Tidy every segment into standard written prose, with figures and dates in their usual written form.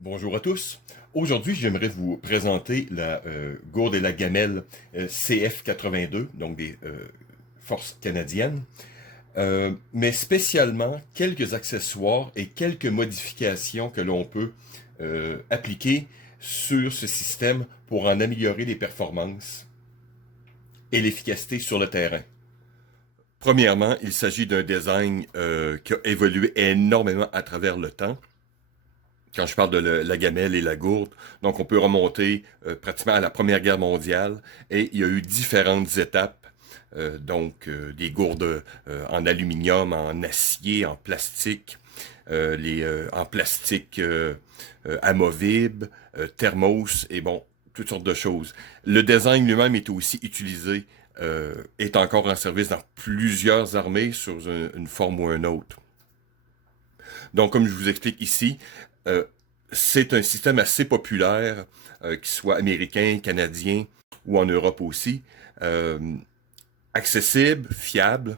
Bonjour à tous. Aujourd'hui, j'aimerais vous présenter la gourde et la gamelle CF-82, donc des forces canadiennes, mais spécialement quelques accessoires et quelques modifications que l'on peut appliquer sur ce système pour en améliorer les performances et l'efficacité sur le terrain. Premièrement, il s'agit d'un design qui a évolué énormément à travers le temps. Quand je parle de la gamelle et la gourde, donc on peut remonter pratiquement à la Première Guerre mondiale et il y a eu différentes étapes, des gourdes en aluminium, en acier, en plastique, en plastique amovible, thermos et bon, toutes sortes de choses. Le design lui-même est aussi utilisé, est encore en service dans plusieurs armées sur une forme ou une autre. Donc, comme je vous explique ici, c'est un système assez populaire, qu'il soit américain, canadien ou en Europe aussi. Accessible, fiable,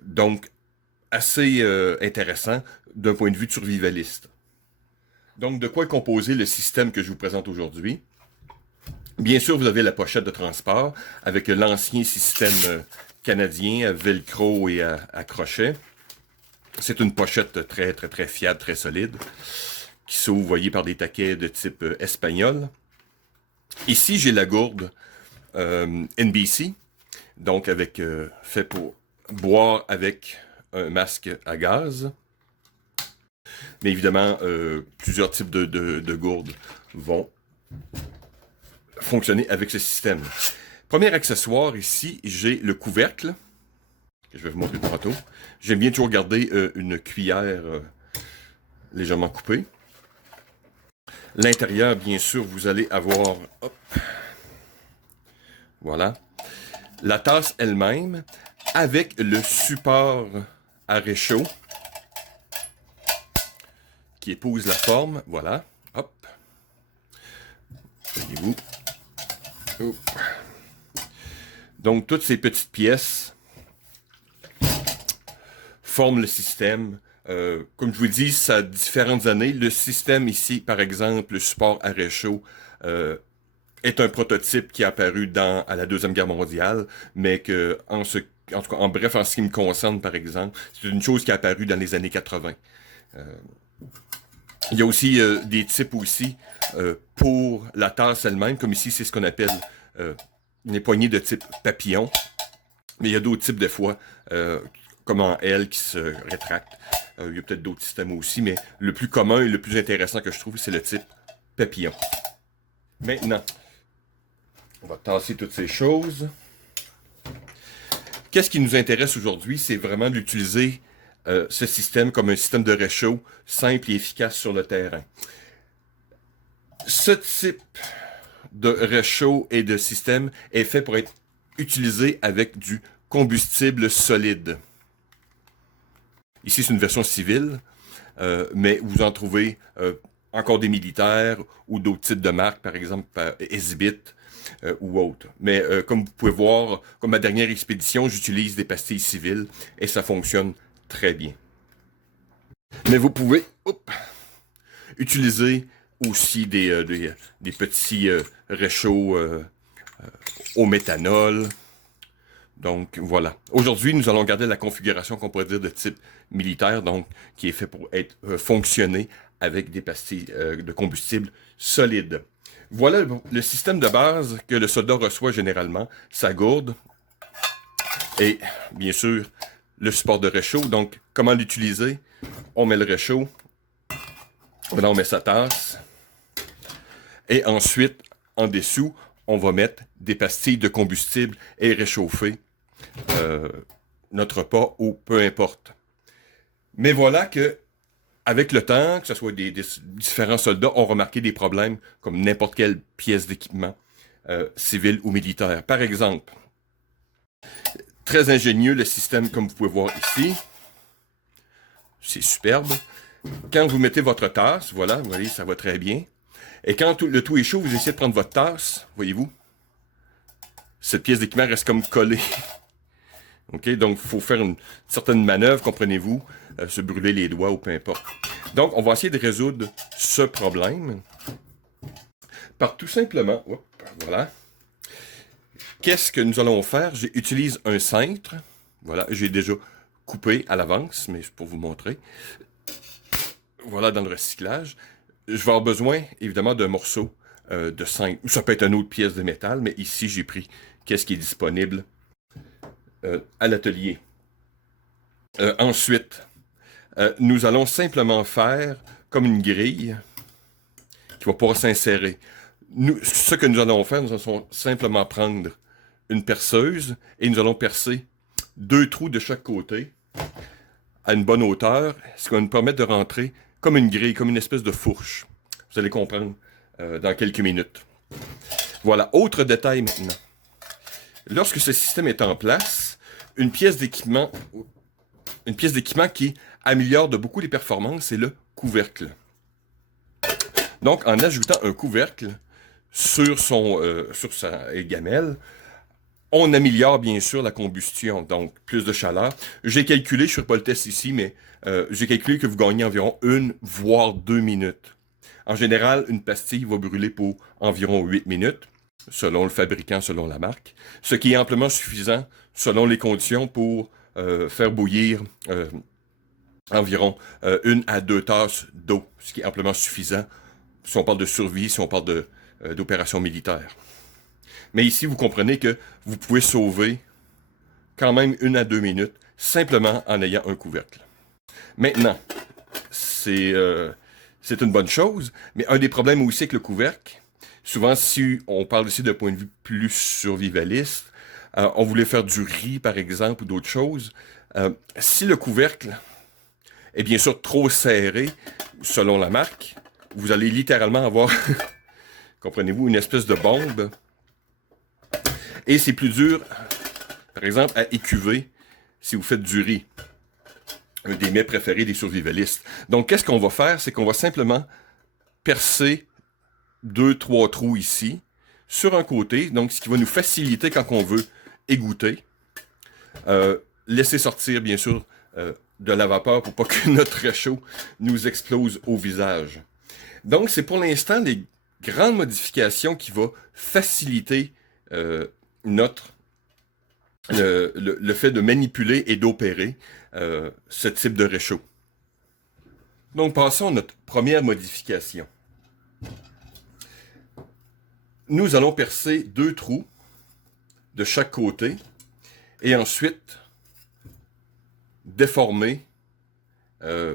donc assez intéressant d'un point de vue de survivaliste. Donc, de quoi est composé le système que je vous présente aujourd'hui? Bien sûr, vous avez la pochette de transport avec l'ancien système canadien à velcro et à crochet. C'est une pochette très fiable, très solide, qui s'ouvre, vous voyez, par des taquets de type espagnol. Ici, j'ai la gourde NBC, donc fait pour boire avec un masque à gaz. Mais évidemment, plusieurs types de gourdes vont fonctionner avec ce système. Premier accessoire ici, j'ai le couvercle. Je vais vous montrer tantôt. J'aime bien toujours garder une cuillère légèrement coupée. L'intérieur, bien sûr, vous allez avoir... Hop, voilà. La tasse elle-même, avec le support à réchaud qui épouse la forme. Voilà. Hop. Voyez-vous. Hop. Donc, toutes ces petites pièces forme le système. Comme je vous dis, ça a différentes années. Le système ici, par exemple, le support à réchaud, est un prototype qui est apparu à la Deuxième Guerre mondiale, mais que, en tout cas, en bref, en ce qui me concerne, par exemple, c'est une chose qui est apparue dans les années 80. Il y a aussi des types aussi pour la tasse elle-même, comme ici, c'est ce qu'on appelle les poignées de type papillon. Mais il y a d'autres types des fois, comme en L qui se rétracte. Il y a peut-être d'autres systèmes aussi, mais le plus commun et le plus intéressant que je trouve, c'est le type papillon. Maintenant, on va tasser toutes ces choses. Qu'est-ce qui nous intéresse aujourd'hui? C'est vraiment d'utiliser ce système comme un système de réchaud simple et efficace sur le terrain. Ce type de réchaud et de système est fait pour être utilisé avec du combustible solide. Ici, c'est une version civile, mais vous en trouvez encore des militaires ou d'autres types de marques, par exemple Esbit ou autres. Mais comme vous pouvez voir, comme ma dernière expédition, j'utilise des pastilles civiles et ça fonctionne très bien. Mais vous pouvez utiliser aussi des petits réchauds au méthanol. Donc, voilà. Aujourd'hui, nous allons garder la configuration qu'on pourrait dire de type militaire, donc qui est fait pour être fonctionner avec des pastilles de combustible solides. Voilà le système de base que le soldat reçoit généralement. Sa gourde et, bien sûr, le support de réchaud. Donc, comment l'utiliser? On met le réchaud. Là, on met sa tasse. Et ensuite, en dessous, on va mettre des pastilles de combustible et réchauffer notre repas ou peu importe. Mais voilà que, avec le temps, que ce soit des différents soldats, ont remarqué des problèmes comme n'importe quelle pièce d'équipement civil ou militaire. Par exemple, très ingénieux le système comme vous pouvez voir ici. C'est superbe. Quand vous mettez votre tasse, voilà, vous voyez, ça va très bien. Et quand le tout est chaud, vous essayez de prendre votre tasse, voyez-vous, cette pièce d'équipement reste comme collée. OK? Donc, il faut faire une certaine manœuvre, comprenez-vous, se brûler les doigts ou peu importe. Donc, on va essayer de résoudre ce problème par tout simplement, voilà. Qu'est-ce que nous allons faire? J'utilise un cintre. Voilà, j'ai déjà coupé à l'avance, mais c'est pour vous montrer. Voilà, dans le recyclage. Je vais avoir besoin, évidemment, d'un morceau de cintre. Ça peut être une autre pièce de métal, mais ici, j'ai pris qu'est-ce qui est disponible à l'atelier. Ensuite, nous allons simplement faire comme une grille qui va pouvoir s'insérer. Ce que nous allons faire, nous allons simplement prendre une perceuse et nous allons percer 2 trous de chaque côté à une bonne hauteur, ce qui va nous permettre de rentrer comme une grille, comme une espèce de fourche. Vous allez comprendre dans quelques minutes. Voilà, autre détail maintenant. Lorsque ce système est en place, une pièce d'équipement qui améliore de beaucoup les performances, c'est le couvercle. Donc, en ajoutant un couvercle sur sa gamelle, on améliore bien sûr la combustion, donc plus de chaleur. J'ai calculé, je ne ferai pas le test ici, mais j'ai calculé que vous gagnez environ 1 voire 2 minutes. En général, une pastille va brûler pour environ 8 minutes, selon le fabricant, selon la marque, ce qui est amplement suffisant selon les conditions pour faire bouillir environ 1 à 2 tasses d'eau, ce qui est amplement suffisant si on parle de survie, si on parle d'opération militaire. Mais ici, vous comprenez que vous pouvez sauver quand même 1 à 2 minutes simplement en ayant un couvercle. Maintenant, c'est une bonne chose, mais un des problèmes aussi avec le couvercle, souvent si on parle ici d'un point de vue plus survivaliste, on voulait faire du riz par exemple ou d'autres choses, si le couvercle est bien sûr trop serré, selon la marque, vous allez littéralement avoir, comprenez-vous, une espèce de bombe. Et c'est plus dur, par exemple, à écuver si vous faites du riz. Un des mets préférés des survivalistes. Donc, qu'est-ce qu'on va faire? C'est qu'on va simplement percer 2-3 trous ici, sur un côté, donc ce qui va nous faciliter quand on veut égoutter. Laisser sortir, bien sûr, de la vapeur pour pas que notre réchaud nous explose au visage. Donc, c'est pour l'instant des grandes modifications qui vont faciliter le fait de manipuler et d'opérer ce type de réchaud. Donc, passons à notre première modification. Nous allons percer 2 trous de chaque côté et ensuite déformer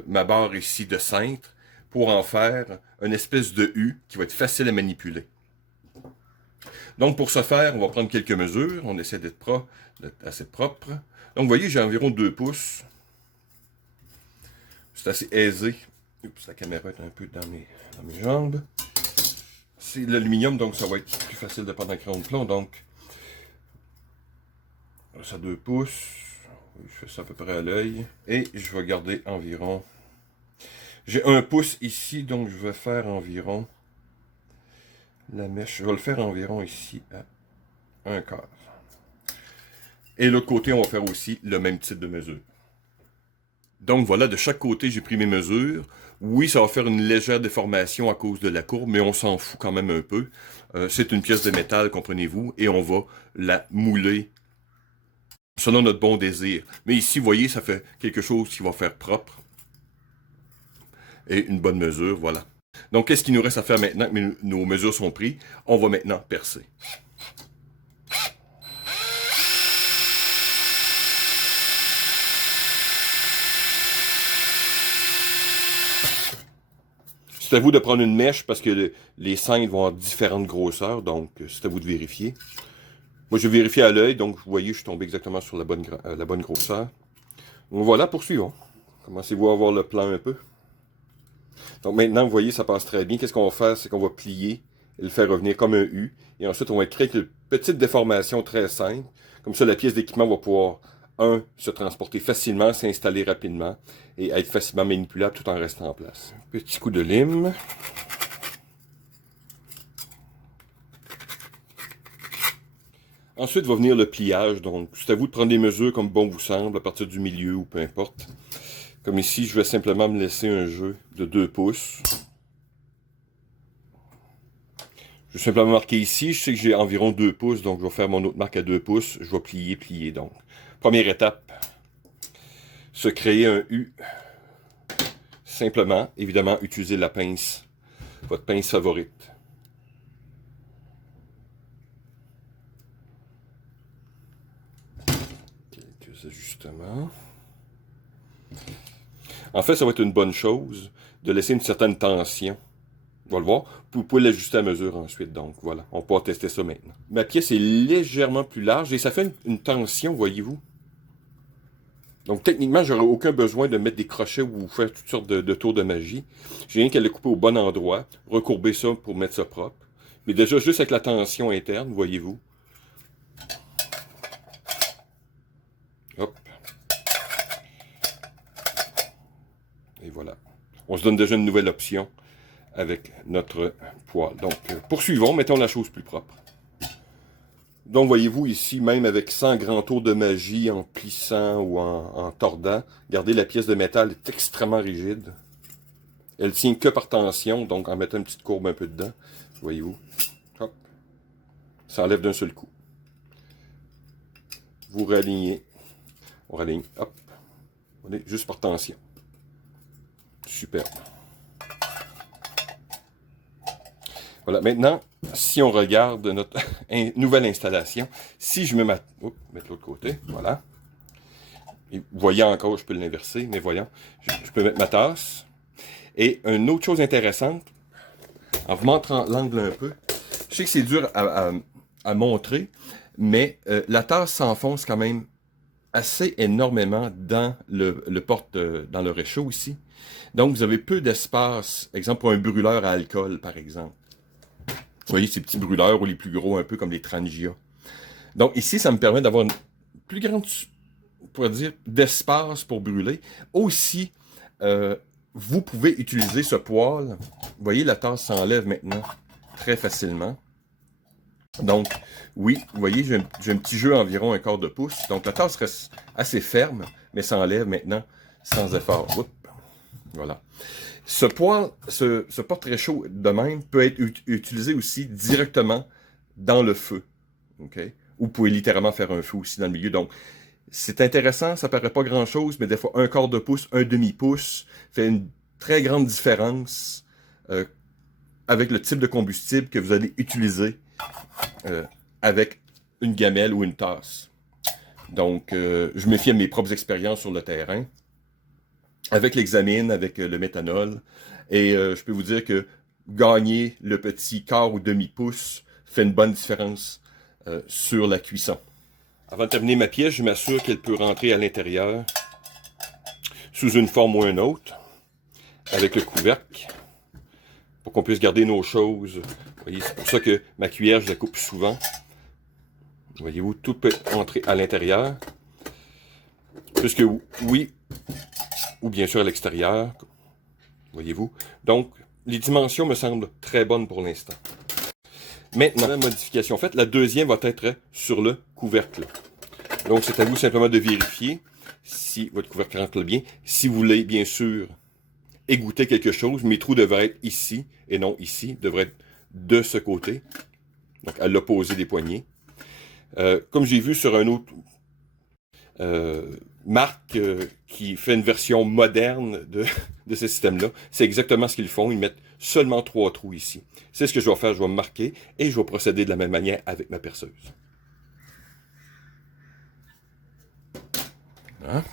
ma barre ici de cintre pour en faire une espèce de U qui va être facile à manipuler. Donc, pour ce faire, on va prendre quelques mesures. On essaie d'être assez propre. Donc, vous voyez, j'ai environ 2 pouces. C'est assez aisé. Oups, la caméra est un peu dans mes jambes. C'est l'aluminium, donc ça va être plus facile de prendre un crayon de plomb. Donc, ça 2 pouces. Je fais ça à peu près à l'œil. Et je vais garder environ... J'ai 1 pouce ici, donc je vais faire environ... La mèche, je vais le faire environ ici à 1/4. Et l'autre côté, on va faire aussi le même type de mesure. Donc voilà, de chaque côté, j'ai pris mes mesures. Oui, ça va faire une légère déformation à cause de la courbe, mais on s'en fout quand même un peu. C'est une pièce de métal, comprenez-vous, et on va la mouler selon notre bon désir. Mais ici, vous voyez, ça fait quelque chose qui va faire propre. Et une bonne mesure, voilà. Donc, qu'est-ce qu'il nous reste à faire maintenant que nos mesures sont prises? On va maintenant percer. C'est à vous de prendre une mèche parce que les cintres vont avoir différentes grosseurs, donc c'est à vous de vérifier. Moi, je vais vérifier à l'œil, donc vous voyez, je suis tombé exactement sur la bonne grosseur. Donc voilà, poursuivons. Commencez-vous à voir le plan un peu. Donc maintenant, vous voyez, ça passe très bien. Qu'est-ce qu'on va faire? C'est qu'on va plier et le faire revenir comme un U. Et ensuite, on va créer une petite déformation très simple. Comme ça, la pièce d'équipement va pouvoir, se transporter facilement, s'installer rapidement et être facilement manipulable tout en restant en place. Petit coup de lime. Ensuite va venir le pliage, donc c'est à vous de prendre des mesures comme bon vous semble, à partir du milieu ou peu importe. Comme ici, je vais simplement me laisser un jeu de 2 pouces. Je vais simplement marquer ici, je sais que j'ai environ 2 pouces, donc je vais faire mon autre marque à 2 pouces, je vais plier, plier. Donc, première étape, se créer un U. Simplement, évidemment, utiliser la pince, votre pince favorite. Quelques ajustements. En fait, ça va être une bonne chose de laisser une certaine tension. On va le voir. Vous pouvez l'ajuster à mesure ensuite. Donc, voilà. On pourra tester ça maintenant. Ma pièce est légèrement plus large et ça fait une tension, voyez-vous. Donc, techniquement, j'aurais aucun besoin de mettre des crochets ou faire toutes sortes de tours de magie. J'ai rien qu'à le couper au bon endroit, recourber ça pour mettre ça propre. Mais déjà, juste avec la tension interne, voyez-vous. Hop. Et voilà. On se donne déjà une nouvelle option avec notre poêle. Donc, poursuivons, mettons la chose plus propre. Donc, voyez-vous ici, même avec 100 grands tours de magie en plissant ou en tordant, regardez, la pièce de métal est extrêmement rigide. Elle tient que par tension, donc en mettant une petite courbe un peu dedans, voyez-vous, hop, ça enlève d'un seul coup. Vous réalignez, on réaligne, hop, voyez, juste par tension. Superbe. Voilà, maintenant, si on regarde notre nouvelle installation, si je mets ma... Oups, mettre l'autre côté, voilà. Et voyez encore, je peux l'inverser, mais voyons, je peux mettre ma tasse. Et une autre chose intéressante, en vous montrant l'angle un peu, je sais que c'est dur à montrer, mais la tasse s'enfonce quand même assez énormément dans le porte, dans le réchaud ici. Donc, vous avez peu d'espace, exemple pour un brûleur à alcool, par exemple. Vous voyez, ces petits brûleurs ou les plus gros, un peu comme les Trangia. Donc ici, ça me permet d'avoir une plus grande, on pourrait dire, d'espace pour brûler. Aussi, vous pouvez utiliser ce poêle. Vous voyez, la tasse s'enlève maintenant très facilement. Donc, oui, vous voyez, j'ai un petit jeu environ 1/4 de pouce. Donc, la tasse reste assez ferme, mais s'enlève maintenant sans effort. Oups. Voilà. Ce poêle, ce porte-réchaud de même peut être utilisé aussi directement dans le feu. Okay? Ou vous pouvez littéralement faire un feu aussi dans le milieu. Donc, c'est intéressant, ça paraît pas grand-chose, mais des fois 1/4 de pouce, 1/2 pouce fait une très grande différence avec le type de combustible que vous allez utiliser avec une gamelle ou une tasse. Donc, je me fie à mes propres expériences sur le terrain, avec l'hexamine, avec le méthanol, et je peux vous dire que gagner le petit quart ou demi-pouce fait une bonne différence sur la cuisson. Avant de terminer ma pièce, je m'assure qu'elle peut rentrer à l'intérieur sous une forme ou une autre, avec le couvercle, pour qu'on puisse garder nos choses. Vous voyez, c'est pour ça que ma cuillère, je la coupe souvent. Voyez-vous, tout peut entrer à l'intérieur. Puisque oui, ou bien sûr à l'extérieur. Voyez-vous. Donc, les dimensions me semblent très bonnes pour l'instant. Maintenant, la modification faite, la deuxième va être sur le couvercle. Donc, c'est à vous simplement de vérifier si votre couvercle rentre bien. Si vous voulez, bien sûr, égoutter quelque chose, mes trous devraient être ici et non ici, devraient être de ce côté, donc à l'opposé des poignées. Comme j'ai vu sur un autre marque qui fait une version moderne de ce système-là, c'est exactement ce qu'ils font. Ils mettent seulement 3 trous ici. C'est ce que je vais faire. Je vais me marquer et je vais procéder de la même manière avec ma perceuse. Hein?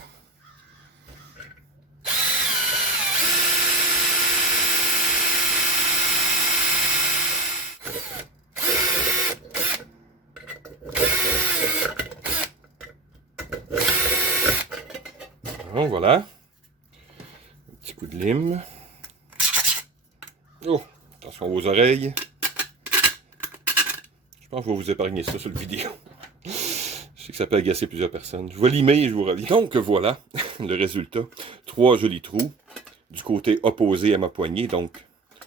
Voilà. Un petit coup de lime. Oh, attention aux oreilles. Je pense que je vais vous épargner ça sur le vidéo. Je sais que ça peut agacer plusieurs personnes. Je vais limer et je vous reviens. Donc voilà le résultat. 3 jolis trous du côté opposé à ma poignée. Donc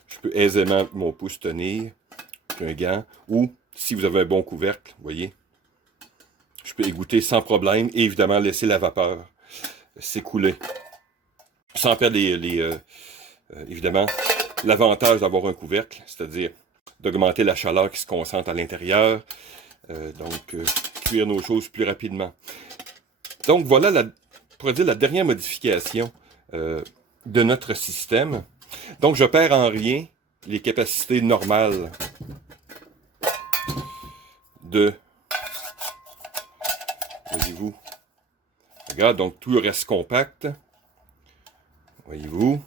je peux aisément avec mon pouce tenir un gant. Ou si vous avez un bon couvercle, vous voyez, je peux égoutter sans problème et évidemment laisser la vapeur s'écouler. Sans perdre évidemment, l'avantage d'avoir un couvercle, c'est-à-dire d'augmenter la chaleur qui se concentre à l'intérieur, donc cuire nos choses plus rapidement. Donc voilà, pour dire la dernière modification de notre système. Donc je perds en rien les capacités normales de, voyez-vous, regarde, donc tout reste compact, voyez-vous,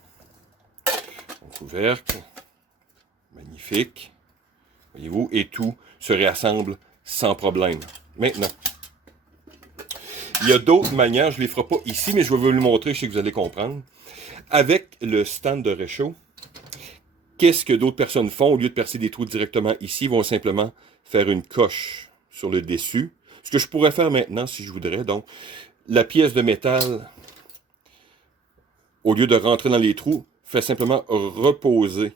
un couvercle, magnifique, voyez-vous, et tout se réassemble sans problème. Maintenant, il y a d'autres manières, je ne les ferai pas ici, mais je vais vous le montrer, je sais que vous allez comprendre. Avec le stand de réchaud, qu'est-ce que d'autres personnes font? Au lieu de percer des trous directement ici, ils vont simplement faire une coche sur le dessus. Ce que je pourrais faire maintenant, si je voudrais, donc, la pièce de métal, au lieu de rentrer dans les trous, fait simplement reposer,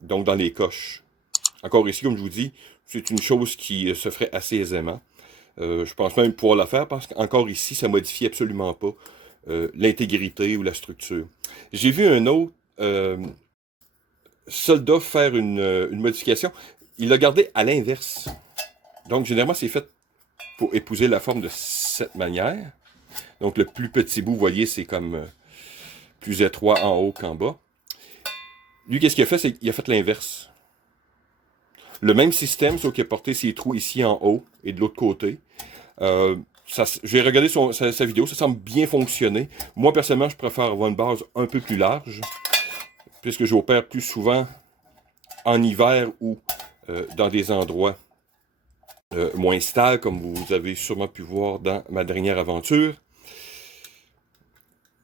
donc dans les coches. Encore ici, comme je vous dis, c'est une chose qui se ferait assez aisément. Je pense même pouvoir la faire parce qu'encore ici, ça ne modifie absolument pas l'intégrité ou la structure. J'ai vu un autre soldat faire une modification. Il l'a gardé à l'inverse. Donc, généralement, c'est fait pour épouser la forme de cette manière. Donc, le plus petit bout, vous voyez, c'est comme plus étroit en haut qu'en bas. Lui, qu'est-ce qu'il a fait? C'est qu'il a fait l'inverse. Le même système, sauf qu'il a porté ses trous ici en haut et de l'autre côté. J'ai regardé sa vidéo, ça semble bien fonctionner. Moi, personnellement, je préfère avoir une base un peu plus large, puisque j'opère plus souvent en hiver ou dans des endroits moins stables, comme vous avez sûrement pu voir dans ma dernière aventure.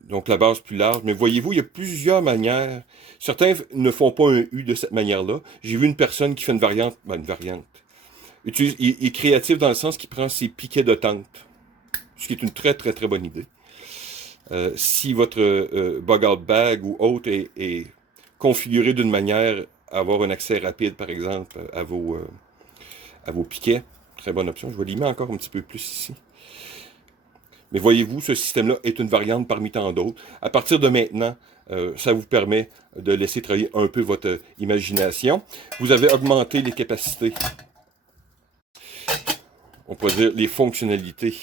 Donc, la base plus large. Mais voyez-vous, il y a plusieurs manières. Certains ne font pas un U de cette manière-là. J'ai vu une personne qui fait une variante. Il est créatif dans le sens qu'il prend ses piquets de tente. Ce qui est une très, très, très bonne idée. Si votre bug-out bag ou autre est configuré d'une manière à avoir un accès rapide, par exemple, à vos piquets, très bonne option. Je vais limer encore un petit peu plus ici. Mais voyez-vous, ce système-là est une variante parmi tant d'autres. À partir de maintenant, ça vous permet de laisser travailler un peu votre imagination. Vous avez augmenté les capacités, on pourrait dire les fonctionnalités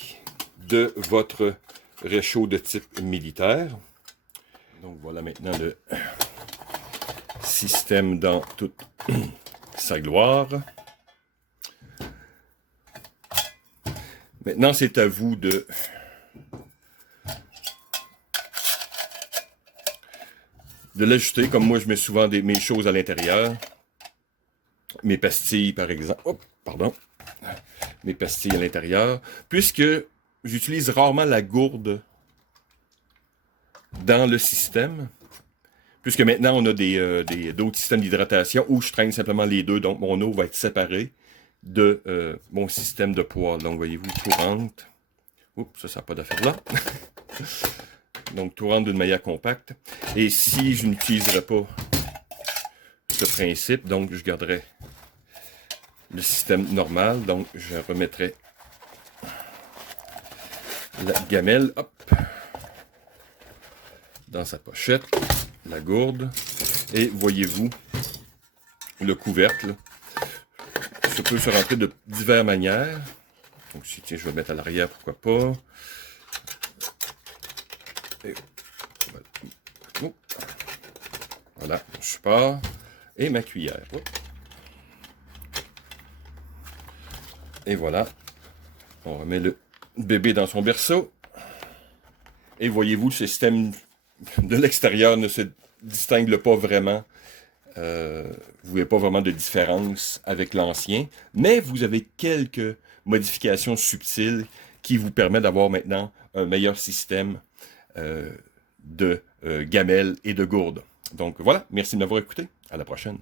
de votre réchaud de type militaire. Donc voilà maintenant le système dans toute sa gloire. Maintenant, c'est à vous de l'ajuster, comme moi je mets souvent mes choses à l'intérieur. Mes pastilles, par exemple. Oh, pardon. Mes pastilles à l'intérieur. Puisque j'utilise rarement la gourde dans le système. Puisque maintenant on a d'autres systèmes d'hydratation où je traîne simplement les deux. Donc mon eau va être séparée de mon système de poêle. Donc voyez-vous, tout rentre. Oups, ça n'a pas d'affaire là. Donc, tout rentre d'une manière compacte. Et si je n'utiliserais pas ce principe, donc je garderais le système normal. Donc, je remettrai la gamelle, hop, dans sa pochette, la gourde. Et voyez-vous, le couvercle. Ça peut se rentrer de diverses manières. Donc, si tiens, je vais le mettre à l'arrière, pourquoi pas. Et voilà, mon support et ma cuillère. Et voilà, on remet le bébé dans son berceau. Et voyez-vous, le système de l'extérieur ne se distingue pas vraiment. Vous ne voyez pas vraiment de différence avec l'ancien, mais vous avez quelques modifications subtiles qui vous permettent d'avoir maintenant un meilleur système de gamelles et de gourdes. Donc voilà, merci de m'avoir écouté. À la prochaine.